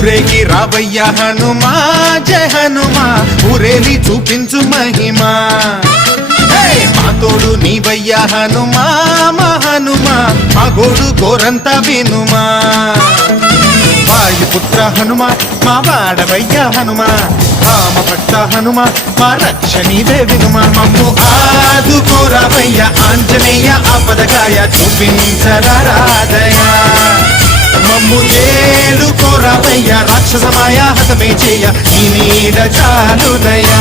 ఊరేగి రావయ్య హనుమా జయ హనుమా ఊరేలి చూపించు మహిమా మా తోడు నీవయ్య హనుమా మా హనుమా మా గోడు గోరంత వినుమా వాయుపుత్ర హనుమ మా వాడవయ్య హనుమ రామభట్ట హనుమ మా రక్షణీదే వినుమ మమ్ము ఆదుకోరావయ్య ఆంజనేయ ఆపదగాయ చూపించరాదయ మమ్ము ఏలుకోరావయ్య రాక్షసమాయ హతమే చేయ నీ నీడ చాలుదయా